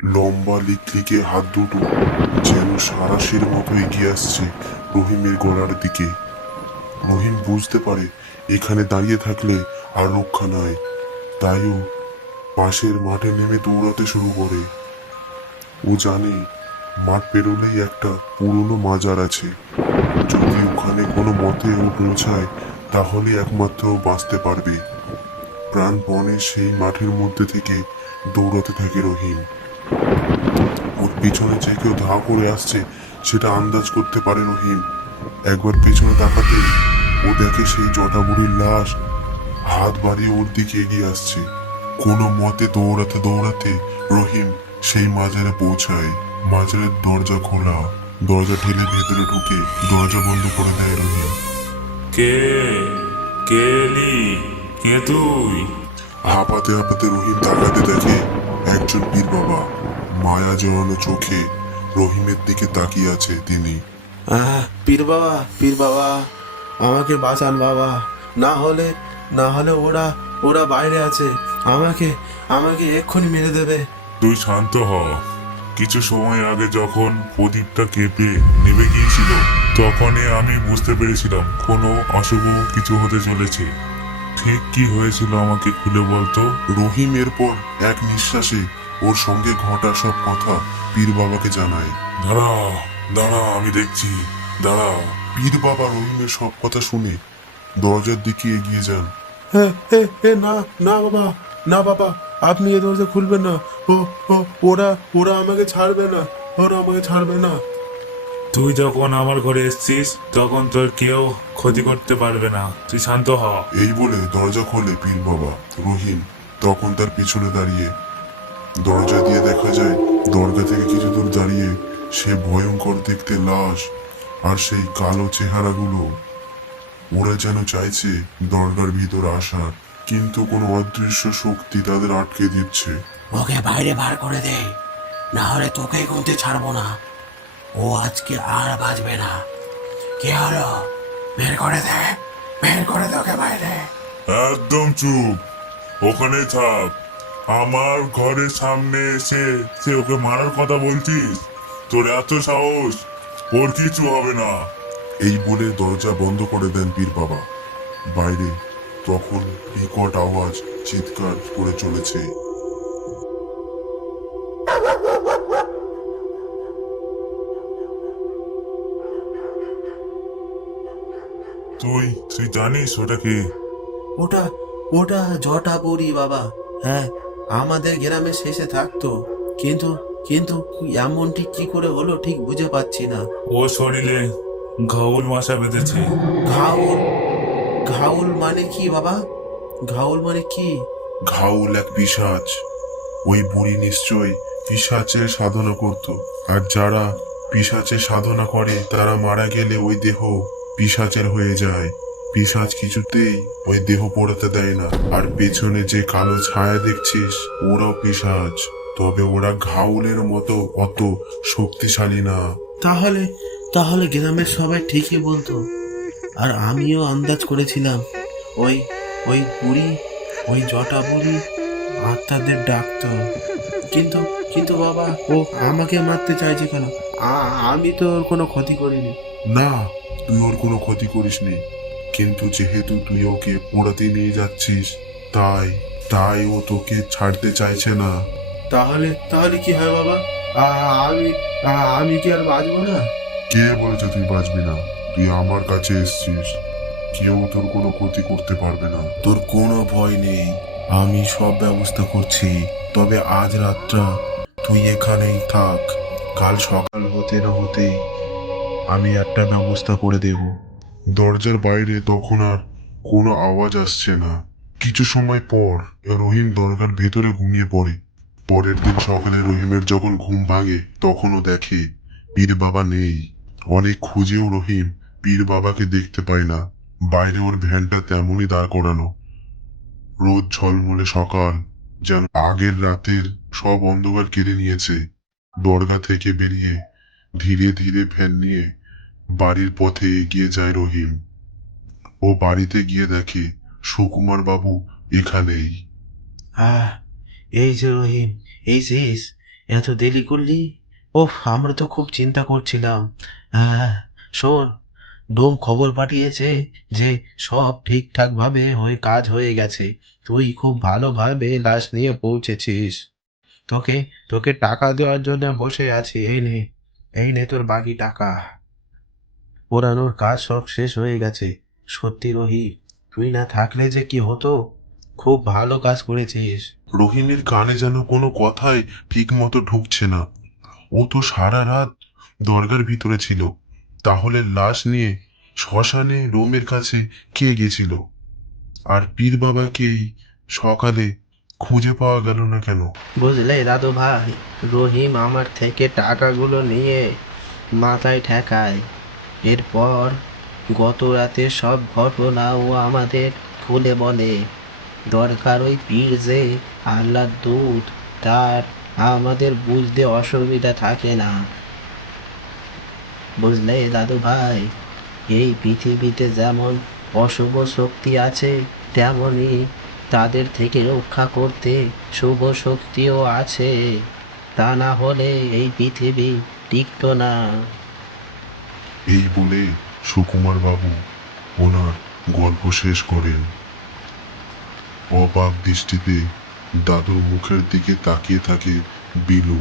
লম্বা লিকলিকে হাত দুটো যেন সারাশির মতো এগিয়ে আসছে রহিমের গলার দিকে। রহিম বুঝতে পারে এখানে দাঁড়িয়ে থাকলে আর রক্ষা নয়, তাই ও পাশের মাঠে নেমে দৌড়াতে শুরু করে। ও জানে মাঠ পেরোলেই একটা পুরনো মাজার আছে, যদি ওখানে কোনো মতে ও পৌঁছায় তাহলে একমাত্র ও বাঁচতে পারবে। প্রাণপণে সেই মাঠের মধ্যে থেকে দৌড়াতে থাকে রহিম। ওর পিছনে যে কেউ ধা করে আসছে সেটা আন্দাজ করতে পারে রহিম। একবার পেছনে তাকাতেই ও দেখে সেই জটা বুড়ির লাশ হাত বাড়িয়ে ওর দিকে এগিয়ে আসছে। কোনো মতে দৌড়াতে দৌড়াতে রহিম সেই মাজারে পৌঁছায়। মাজারের দরজা খোলা, দরজা ঠেলে ভেতরে ঢুকে দরজা বন্ধ করে দেয় রহিম। কে কে এলি? কে তুই? হাঁপাতে হাঁপাতে রহিম তাকাতে দেখে একজন পীর বাবা মায়া জড়ানো চোখে রহিমের দিকে তাকিয়ে আছে তিনি। পীর বাবা, পীর বাবা, আমাকে বাঁচান বাবা। না হলে না হলে ওরা ওরা বাইরে আছে, আমাকে আমাকে এক্ষুনি মেরে দেবে। তুই শান্ত হ। কিছু সময় আগে যখন প্রদীপটা কেঁপে নেমে গিয়েছিল তখনই আমি বুঝতে পেরেছিলাম কোনো অশুভ কিছু হতে চলেছে। ঠিক কি হয়েছিল আমাকে খুলে বলতো। রহিম এরপর এক নিঃশ্বাসে ওর সঙ্গে ঘটা সব কথা পীর বাবাকে জানায়। দাঁড়া দাঁড়া, আমি দেখছি, দাঁড়া। পীর বাবা রহিমের সব কথা শুনে দরজার দিকে এগিয়ে যান। না, না বাবা, না বাবা, আপনি এ দরজা খুলবেন না। ও ও ওরা ওরা আমাকে ছাড়বে না, ওরা আমাকে ছাড়বে না। তুই যখন আমার ঘরে এসেছিস তখন তোর কেউ ক্ষতি করতে পারবে না, তুই শান্ত হ। এই বলে দরজা খোলে পীর বাবা। রহিম তখন তার পিছনে দাঁড়িয়ে। দরজা দিয়ে দেখা যায় দরজা থেকে কিছু দূর দাঁড়িয়ে সে ভয়ঙ্কর দেখতে লাশ আর সেই কালো চেহারাগুলো। ওরা যেন চাইছে দরজার ভিতর আসার, কিন্তু কোনো অদৃশ্য শক্তি তাদের আটকে দিচ্ছে। ওকে বাইরে বার করে দে, না হলে তোকে গুনতে ছাড়বো না। ও আজকে আর বাঁচবে না। কি হলো? বের করে দে, বের করে দে ওকে বাইরে। একদম চুপ, ওখানে থাক। আমার ঘরের সামনে এসে সে ওকে মারার কথা বলছিস? তোর এত সাহস? ওর কিছু হবে না। এই বলে দরজা বন্ধ করে দেন পীর বাবা। বাইরে তখন বিকট আওয়াজ চিৎকার করে চলেছে। তুই তুই জানিস ওটা কে? ওটা ওটা জটা বুড়ি বাবা। হ্যাঁ, আমাদের গ্রামের শেষে থাকতো, কিন্তু কিন্তু এমনটি কি করে হলো ঠিক বুঝে পাচ্ছি না। ও শরীরে ঘাউল মশা বেঁধেছে। ঘাউল? ঘাউল মানে কি বাবা? ঘাউল মানে কি? ঘাউল এক পিশাচ। ওই বুড়ি নিশ্চয় পিশাচের সাধনা করত, আর যারা পিশাচের সাধনা করে তারা মারা গেলে ওই দেহ পিশাচের হয়ে যায়। পিশাচ কিছুতেই ওই দেহ পোড়াতে দেয় না। আর পেছনে যে কালো ছায়া দেখছিস ওরাও পিশাচ, তবে ওরা ঘাউলের মতো অত শক্তিশালী না। তাহলে তাহলে গ্রামের সবাই ঠিকই বলতো, আর আমিও আন্দাজ করেছিলাম ওই ওই বুড়ি, ওই জটা বুড়ি আত্মাদের ডাকতো। কিন্তু কিন্তু বাবা, ও আমাকে মারতে চাইছে কেন? আমি তো ওর কোনো ক্ষতি করিনি। না, তুই ওর কোনো ক্ষতি করিসনি, কিন্তু যেহেতু তুই ওকে পোড়াতে নিয়ে যাচ্ছিস তাই তাই ও তোকে ছাড়তে চাইছে না। তাহলে তাহলে কি হয় বাবা? আমি আমি কি আর বাঁচবো না? কে বলেছে তুই বাঁচবি না? তুই আমার কাছে এসেছিস, কেউ তোর কোনো ক্ষতি করতে পারবে না। তোর কোনো ভয় নেই, আমি সব ব্যবস্থা করছি। তবে আজ রাতটা তুই এখানেই থাক, কাল সকাল হতে না হতেই আমি একটা ব্যবস্থা করে দেব। দরজার বাইরে তখন আর কোনো আওয়াজ আসছে না। কিছু সময় পর রহিম দরজার ভেতরে ঘুমিয়ে পড়ে। পরের দিন সকালে রহিমের যখন ঘুম ভাঙে তখনও দেখে পীর বাবা নেই। অনেক খুঁজেও রহিম পীর বাবাকে দেখতে পায় না। বাইরে ওর ভ্যানটা তেমনই দাঁড় করানো। রোদ ঝলমলে সকাল যেন আগের রাতের সব অন্ধকার কেড়ে নিয়েছে। দরগা থেকে বেরিয়ে ধীরে ধীরে ভ্যান নিয়ে বাড়ির পথে এগিয়ে যায় রহিম। ও বাড়িতে গিয়ে দেখে সুকুমার বাবু এখানেই। আহ এই যে রহিম, এই শেষ, এত দেরি করলি? ওহ, আমরা তো খুব চিন্তা করছিলাম। হ্যাঁ, শোন, ডোম খবর পাঠিয়েছে যে সব ঠিকঠাক ভাবে কাজ হয়ে গেছে। তুই খুব ভালোভাবে লাশ নিয়ে পৌঁছেছিস। তোকে তোকে টাকা দেওয়ার জন্য বসে আছি। এই নে তোর বাকি টাকা। পোড়ানোর কাজ সব শেষ হয়ে গেছে। সত্যি রহি, তুই না থাকলে যে কি হতো। খুব ভালো কাজ করেছিস। রহিমের কানে যেন কোনো কথাই ঠিক মতো ঢুকছে না। ও তো সারা রাত দরগার ভিতরে ছিল। তাহলে লাশ নিয়ে শ্মশানে রোমের কাছে কে গেছিল? আর পীর বাবাকেই সকালে খুঁজে পাওয়া গেল না কেন? বুঝলে দাদু ভাই, রহিম আমার থেকে টাকাগুলো নিয়ে মাথায় ঠেকায়। এরপর গত রাতে সব ঘটনা ও আমাদের খুলে বলে। দরকার ওই পীর যে আল্লাহর দূত, তার আমাদের বুঝতে অসুবিধা থাকে না। বুঝলে দাদু ভাই, এই পৃথিবীতে যেমন অশুভ শক্তি আছে, তেমনই তাদের থেকে রক্ষা করতে শুভ শক্তিও আছে। তা না হলে এই পৃথিবী টিকতো না। এই বলে সুকুমার বাবু ওনার গল্প শেষ করেন। অবাক দৃষ্টিতে দাদুর মুখের দিকে তাকিয়ে থাকে বিলু।